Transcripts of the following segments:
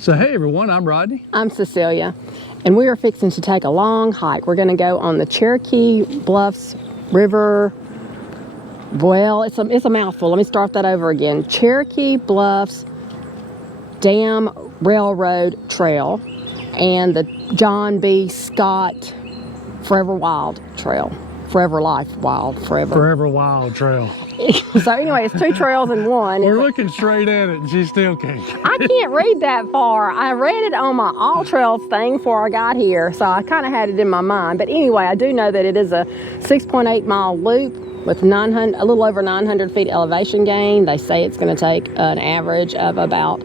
So hey everyone, I'm Rodney. I'm Cecilia, and we are fixing to take a long hike. We're going to go on the Cherokee Bluffs River. Well, it's a mouthful. Let me start that over again. Cherokee Bluffs Dam Railroad Trail and the John B. Scott Forever Wild Trail. Forever Life Wild, forever. Forever Wild Trail. So anyway, it's two trails in one. We're looking straight at it and she still can't. I can't read that far. I read it on my All Trails thing before I got here, so I kind of had it in my mind. But anyway, I do know that it is a 6.8 mile loop with a little over 900 feet elevation gain. They say it's going to take an average of about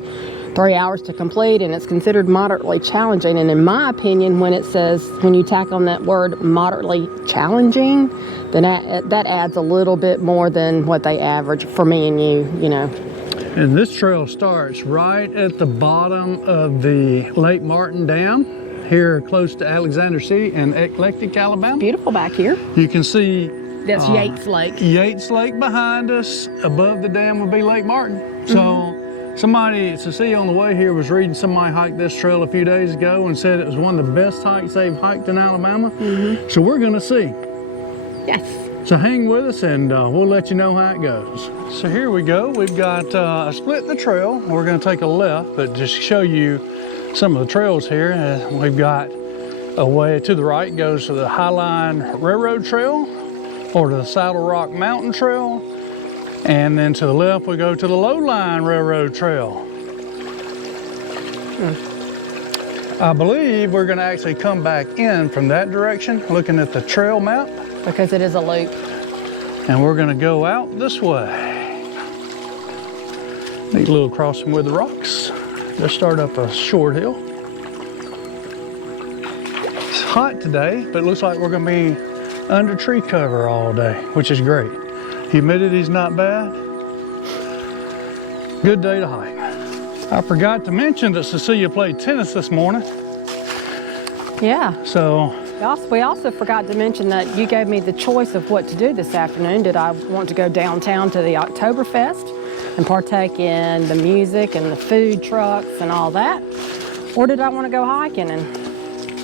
3 hours to complete, and it's considered moderately challenging. And in my opinion, when you tack on that word moderately challenging, then that adds a little bit more than what they average for me and you know. And this trail starts right at the bottom of the Lake Martin Dam here close to Alexander City in Eclectic, Alabama. Beautiful back here. You can see That's Yates Lake. Yates Lake behind us. Above the dam will be Lake Martin. So Cecilia on the way here was reading somebody hiked this trail a few days ago and said it was one of the best hikes they've hiked in Alabama. So we're gonna see. Yes. So hang with us and we'll let you know how it goes. So here we go. We've got a split in the trail. We're gonna take a left, but just show you some of the trails here. We've got a way to the right goes to the Highline Railroad Trail or to the Saddle Rock Mountain Trail. And then to the left, we go to the Lowline Railroad Trail. I believe we're gonna actually come back in from that direction, looking at the trail map. Because it is a loop. And we're gonna go out this way. Neat little crossing with the rocks. Just start up a short hill. It's hot today, but it looks like we're gonna be under tree cover all day, which is great. Humidity's not bad. Good day to hike. I forgot to mention that Cecilia played tennis this morning. Yeah. So We also forgot to mention that you gave me the choice of what to do this afternoon. Did I want to go downtown to the Oktoberfest and partake in the music and the food trucks and all that? Or did I want to go hiking? And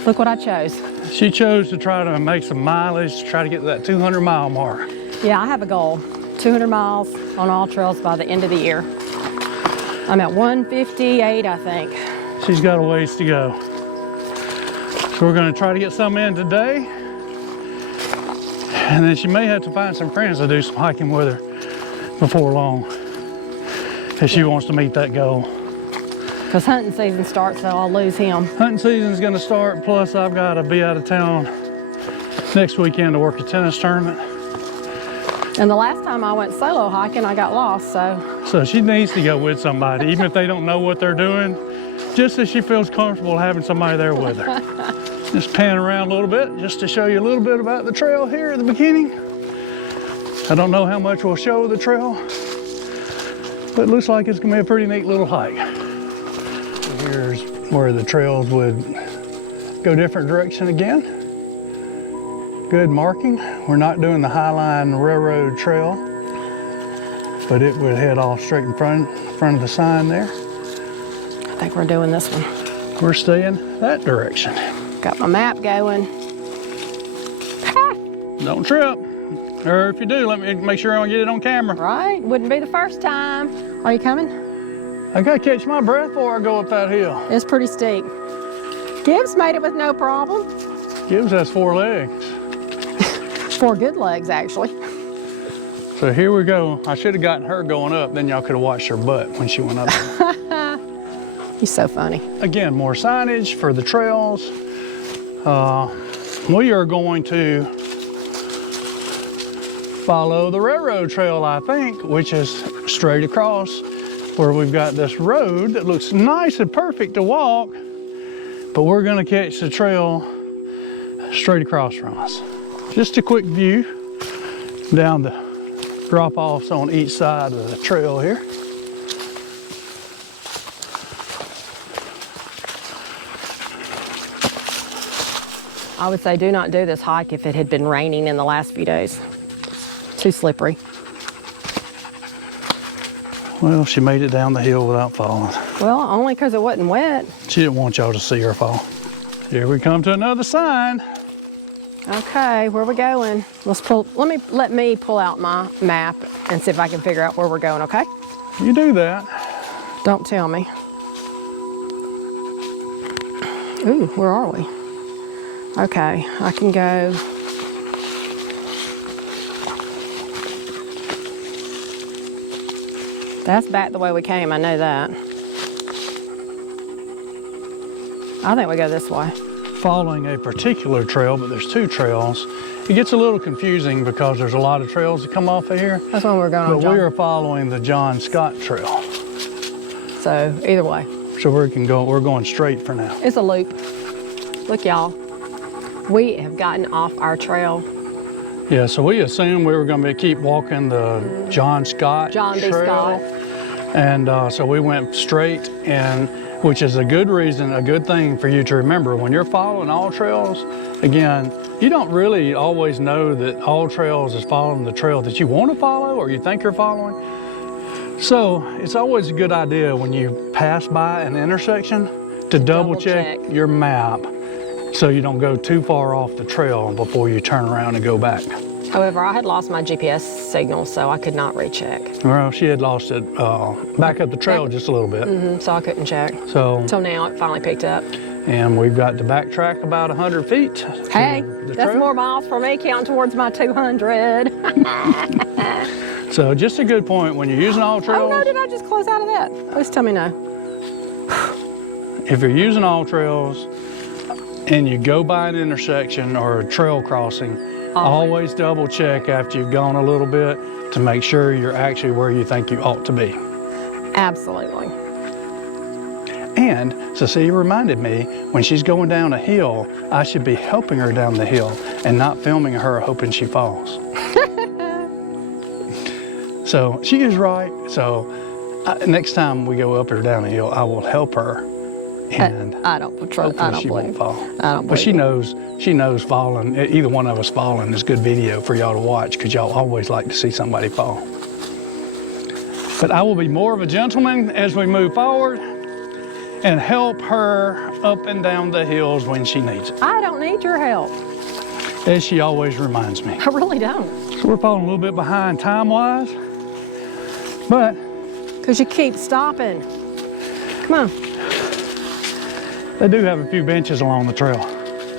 look what I chose. she chose to try to make some mileage to try to get to that 200-mile mark. Yeah, I have a goal. 200 miles on all trails by the end of the year. I'm at 158, I think. She's got a ways to go. So we're gonna try to get some in today. And then she may have to find some friends to do some hiking with her before long, if she wants to meet that goal. Because hunting season starts, so I'll lose him. Hunting season's gonna start, plus I've gotta be out of town next weekend to work a tennis tournament. And the last time I went solo hiking, I got lost, So she needs to go with somebody, even if they don't know what they're doing, just so she feels comfortable having somebody there with her. Just pan around a little bit, just to show you a little bit about the trail here at the beginning. I don't know how much we'll show of the trail, but it looks like it's gonna be a pretty neat little hike. Here's where the trails would go different direction again. Good marking. We're not doing the Highline Railroad Trail, but it would head off straight in front of the sign there. I think we're doing this one. We're staying that direction. Got my map going. Don't trip. Or if you do, let me make sure I get it on camera. Right, wouldn't be the first time. Are you coming? I gotta catch my breath before I go up that hill. It's pretty steep. Gibbs made it with no problem. Gibbs has 4 legs. 4 good legs, actually. So here we go. I should have gotten her going up, then y'all could have watched her butt when she went up there. He's so funny. Again, more signage for the trails. We are going to follow the railroad trail, I think, which is straight across where we've got this road that looks nice and perfect to walk, but we're gonna catch the trail straight across from us. Just a quick view down the drop-offs on each side of the trail here. I would say do not do this hike if it had been raining in the last few days. Too slippery. Well, she made it down the hill without falling. Well, only because it wasn't wet. She didn't want y'all to see her fall. Here we come to another sign. Okay, where we going? Let me pull out my map and see if I can figure out where we're going, okay? You do that. Don't tell me. Ooh, where are we? Okay, I can go. That's back the way we came, I know that. I think we go this way. Following a particular trail, but there's two trails. It gets a little confusing because there's a lot of trails that come off of here. That's when we're going on, But John. we are following the John Scott Trail. So, either way. So we're going straight for now. It's a loop. Look, y'all. We have gotten off our trail. Yeah, so we assumed we were going to keep walking the John Scott John B. Trail. Scott. And so we went straight, and which is a good reason, a good thing for you to remember. When you're following all trails, again, you don't really always know that all trails is following the trail that you want to follow or you think you're following. So it's always a good idea when you pass by an intersection to double check your map so you don't go too far off the trail before you turn around and go back. However, I had lost my GPS signal, so I could not recheck. Well, she had lost it back up the trail just a little bit. So I couldn't check. So Until now, it finally picked up. And we've got to backtrack about 100 feet. Hey, to the that's trail. more miles for me counting towards my 200. So just a good point when you're using all Oh trails. no, did I just close out of that? Please tell me no. If you're using all trails and you go by an intersection or a trail crossing, always double check after you've gone a little bit to make sure you're actually where you think you ought to be. Absolutely. And Cecilia reminded me when she's going down a hill, I should be helping her down the hill and not filming her hoping she falls. So she is right. So next time we go up or down a hill, I will help her. And I don't trust. I don't she won't believe. fall. I don't But believe. she knows falling. Either one of us falling is good video for y'all to watch because y'all always like to see somebody fall. But I will be more of a gentleman as we move forward and help her up and down the hills when she needs it, I don't need your help. as she always reminds me. I really don't. So we're falling a little bit behind time-wise, but Because you keep stopping. Come on. they do have a few benches along the trail.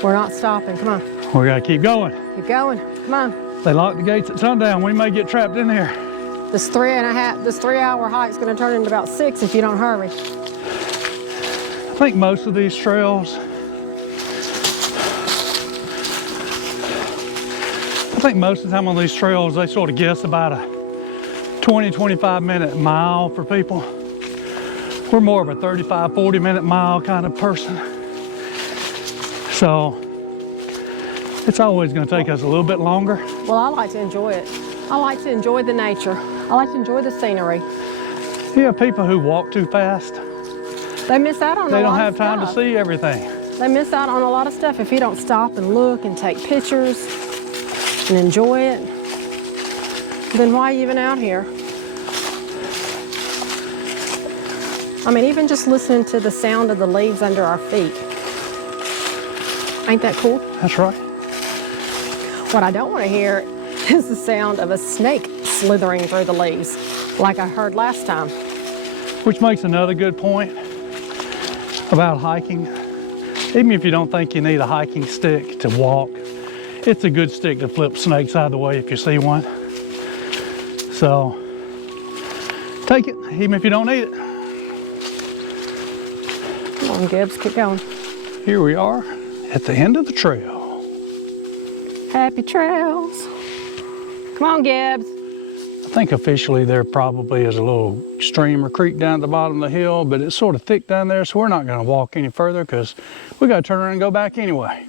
We're not stopping. Come on. We gotta keep going. Keep going. Come on. They lock the gates at sundown. We may get trapped in here. This 3-hour hike's going to turn into about 6 if you don't hurry. I think most of these trails, most of the time on these trails, they sort of guess about a 20, 25 minute mile for people. We're more of a 35, 40 minute mile kind of person. So it's always going to take us a little bit longer. Well, I like to enjoy it. I like to enjoy the nature. I like to enjoy the scenery. Yeah, people who walk too fast, They miss out on a lot of stuff. they don't have time to see everything. They miss out on a lot of stuff if you don't stop and look and take pictures and enjoy it. Then why are you even out here? I mean, even just listening to the sound of the leaves under our feet. Ain't that cool? That's right. What I don't want to hear is the sound of a snake slithering through the leaves, like I heard last time. Which makes another good point about hiking. Even if you don't think you need a hiking stick to walk, it's a good stick to flip snakes out of the way if you see one. So take it, even if you don't need it. Come on, Gibbs, keep going. Here we are at the end of the trail. Happy trails. Come on, Gibbs. I think officially there probably is a little stream or creek down at the bottom of the hill, but it's sort of thick down there, so we're not going to walk any further because we got to turn around and go back anyway.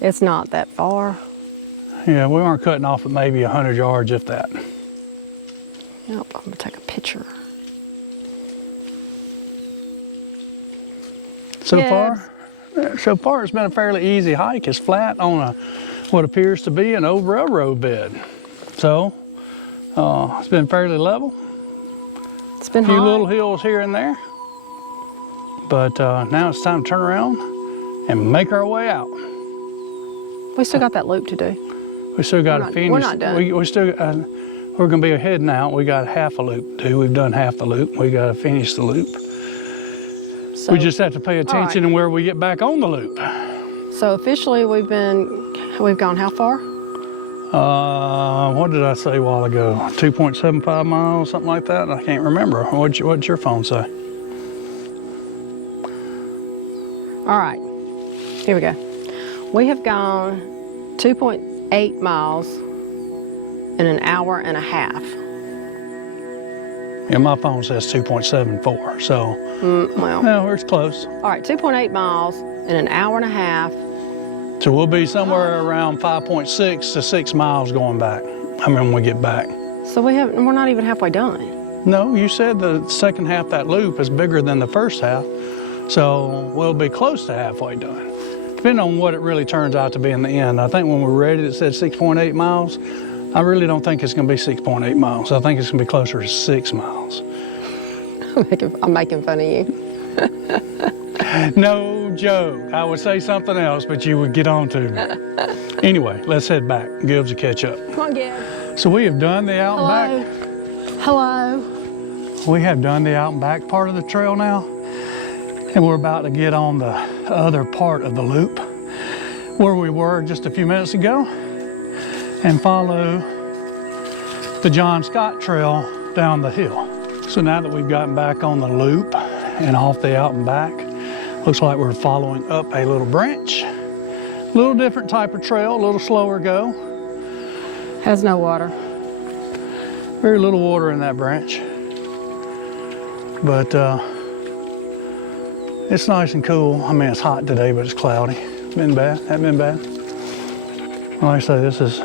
It's not that far. Yeah, we aren't cutting off at maybe 100 yards, if that. Yep, I'm gonna take a picture. So Yes. far it's been a fairly easy hike. It's flat on what appears to be an old railroad bed. So it's been fairly level. It's been A few hot. little hills here and there. But now it's time to turn around and make our way out. We still got that loop to do. We still got to finish. We're not done. We still, we're going to be heading out. We got half a loop to do. We've done half the loop. We got to finish the loop. So, We just have to pay attention and where we get back on the loop. so officially we've gone how far? What did I say a while ago? 2.75 miles, something like that. I can't remember. What'd your phone say? All right, here we go. We have gone 2.8 miles in an hour and a half. Yeah, my phone says 2.74, so Well, no, it's close. all right, 2.8 miles in an hour and a half. So we'll be somewhere around 5.6 to 6 miles going back. I mean, when we get back. So we're not even halfway done. No, you said the second half of that loop is bigger than the first half, so we'll be close to halfway done. Depending on what it really turns out to be in the end. I think when we're ready, it said 6.8 miles. I really don't think it's going to be 6.8 miles. I think it's going to be closer to 6 miles. I'm making fun of you. No joke. I would say something else, but you would get on to me. Anyway, let's head back. Gibbs will catch up. Come on, Gib. So we have done the out Hello. and back. Hello. We have done the out and back part of the trail now, and we're about to get on the other part of the loop where we were just a few minutes ago and follow the John Scott Trail down the hill. So now that we've gotten back on the loop and off the out and back, looks like we're following up a little branch. A little different type of trail, a little slower go. Has no water. Very little water in that branch. But it's nice and cool. I mean, it's hot today, but it's cloudy. Been bad, hasn't been bad. Like I say, this is a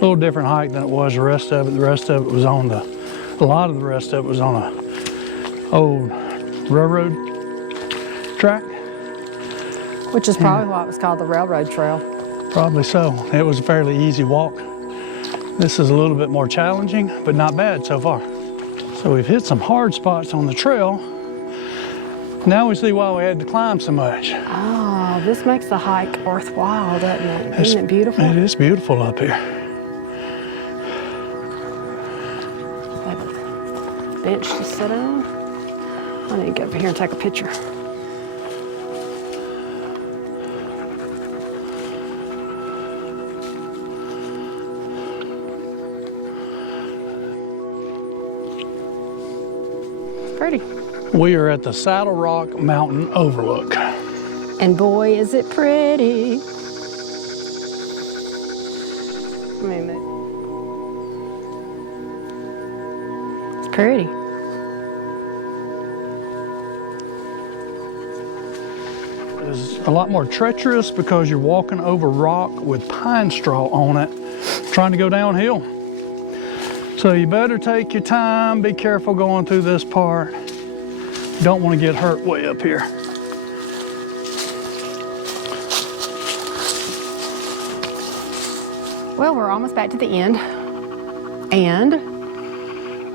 little different hike than it was the rest of it. The rest of it was on a lot of the rest of it was on a old railroad track. Which is probably why it was called the railroad trail. Probably so. It was a fairly easy walk. This is a little bit more challenging, but not bad so far. So we've hit some hard spots on the trail. Now we see why we had to climb so much. Oh, this makes the hike worthwhile, doesn't it? Isn't it beautiful? It is beautiful up here. Bench to sit on. I need to get over here and take a picture. It's pretty. We are at the Saddle Rock Mountain Overlook. And boy, is it pretty. Wait a minute. It's pretty. It's a lot more treacherous because you're walking over rock with pine straw on it, trying to go downhill. So you better take your time, be careful going through this part. You don't want to get hurt way up here. Well, we're almost back to the end. And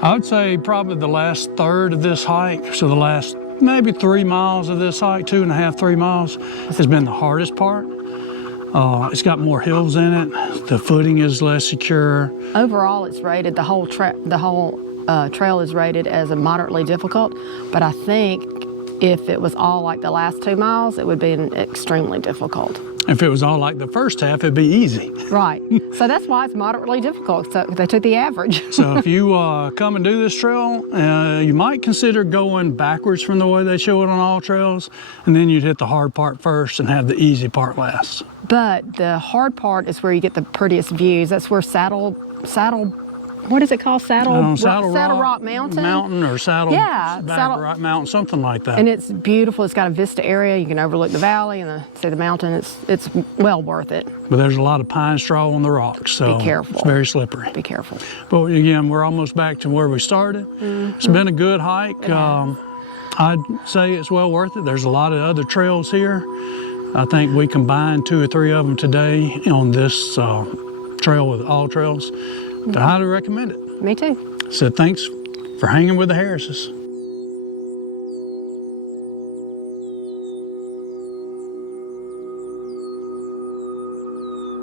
I would say probably the last third of this hike, so the last maybe 3 miles of this hike, 2.5, 3 miles, has been the hardest part. It's got more hills in it. The footing is less secure. overall, it's rated, the whole trail is rated as a moderately difficult, but I think if it was all like the last 2 miles, it would be extremely difficult. If it was all like the first half, it'd be easy. Right. So that's why it's moderately difficult. So they took the average. So if you come and do this trail, you might consider going backwards from the way they show it on all trails, and then you'd hit the hard part first and have the easy part last. But the hard part is where you get the prettiest views. That's where what is it called? Saddle Rock Mountain? Or Saddle Rock Mountain, something like that. And it's beautiful. It's got a vista area. You can overlook the valley and see the mountain. It's well worth it. But there's a lot of pine straw on the rocks, so be careful. It's very slippery. Be careful. But again, we're almost back to where we started. Mm-hmm. It's been a good hike. I'd say it's well worth it. There's a lot of other trails here. I think we combined 2 or 3 of them today on this trail with all trails. I highly recommend it. Me too. So thanks for hanging with the Harrises.